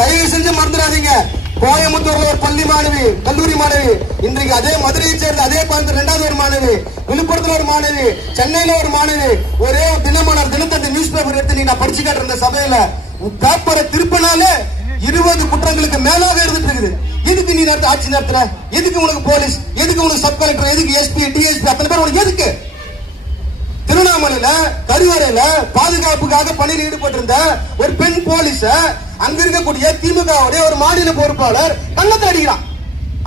தயவு செஞ்சு மறந்துடாதீங்க. கோயம்புத்தூர்ல ஒரு பள்ளி மாணவி, கல்லூரி மாணவி, இன்றைக்கு அதே மதுரையை சேர்ந்த அதே கோயம்புத்தூர் இரண்டாவது ஒரு மாணவி, விழுப்புரத்துல ஒரு மாணவி, சென்னையில ஒரு மாணவி, ஒரே தினமலர் தினத்தந்தி நியூஸ் பேப்பர் எடுத்து நீ நான் படிச்சு காட்டுற சபையில பேப்பரை திருப்பினாலே 20 குற்றங்களுக்கு மேலாக இருந்துட்டு இருக்குது. எதுக்கு நீ ஆட்சி நடத்துற? எதுக்கு உனக்கு போலீஸ்? எதுக்கு உனக்கு சப் கலெக்டர்? எதுக்கு எஸ்பி, டிஎஸ்பி அத்தனை பேர் உனக்கு எதுக்கு? திருவண்ணாமலையில கருவறையில பாதுகாப்புக்காக பணியில் ஈடுபட்டிருந்த ஒரு பெண் போலீஸ அங்க இருக்கக்கூடிய திமுகவுடைய ஒரு மாநில பொறுப்பாளர் கண்ணத்தை அடிக்கிறான்.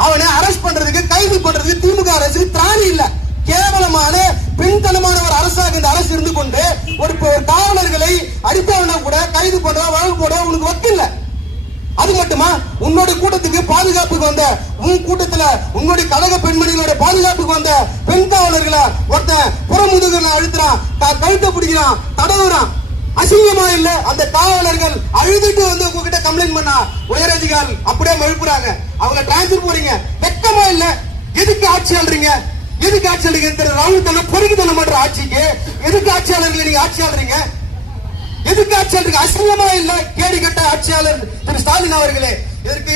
அவனை அரெஸ்ட் பண்றதுக்கு, கைது பண்றதுக்கு திமுக அரசுக்கு திராணி இல்ல. கேவலமான பின்தனமான ஒரு அரசாக இந்த அரசு இருந்து கொண்டு ஒரு காவலர்களை அடிப்பவன கூட கைது பண்ற, வழக்கு போட உனக்கு வக்கில்ல. அது மட்டுமா, உன்னோட கூட்டத்துக்கு பாதுகாப்புக்கு வந்த, உன் கூட்டத்துல உன்னுடைய கழக பெண்மணிகளோட பாதுகாப்புக்கு வந்த பெண் காவலர்களை ஒருத்தன் புறமுதுகுல அழுத்துறான், கழுத்தை பிடிக்கிறான், தடவுறான். அசிங்கமா இல்ல? அந்த காவலர்கள் அழுதுட்டு வந்து உங்ககிட்ட கம்ப்ளைண்ட் பண்ணா உயர் அதிகாரிகள் அப்படியே மழுப்புறாங்க, அவங்க டிரான்ஸ்பர் போறீங்க. வெக்கமா இல்ல? எதுக்கு ஆட்சி ஆளுறீங்க? எதுக்கு ஆட்சி ஆளுங்க? ராகுல் தன பொறுக்கி தன மாற்ற ஆட்சிக்கு எதுக்கு ஆட்சியாளர்களை நீங்க ஆட்சி ஆளுறீங்க? எதுக்கு ஆட்சியாளருக்கு அசிங்கமா இல்ல? கேடி கட்ட ஆட்சியாளர் திரு ஸ்டாலின் அவர்களே,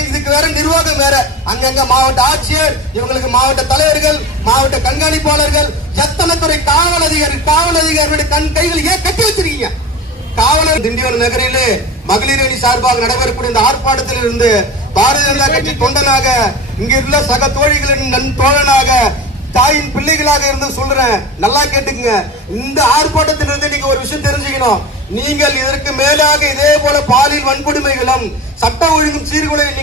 இதுக்கு வேற நிர்வாகம் வேற. அங்கங்க மாவட்ட ஆட்சியர், இவங்களுக்கு மாவட்ட தலைவர்கள், மாவட்ட கண்காணிப்பாளர்கள், எத்தனை துறை காவல் அதிகாரிகளுடைய கைகள் ஏன் கட்டி வச்சிருக்கீங்க? காவலர் திண்டிவனம் நகரிலே மகளிர் அணி சார்பாக நடைபெறக்கூடிய இந்த ஆர்ப்பாட்டத்தில் இருந்து பாரதிய ஜனதா கட்சி தொண்டனாக, இங்கிருந்த சக தோழிகளின் தோழனாக, தாயின் பிள்ளைகளாக இருந்து சொல்றேன், நல்லா கேட்டுக்குங்க. இந்த ஆர்ப்பாட்டத்திலிருந்து நீங்க ஒரு விஷயம் தெரிஞ்சுக்கணும். நீங்கள் இதற்கு மேலாக இதே போல பாலியல் வன்கொடுமைகளும் சட்ட ஒழுங்கும் சீர்குலையும்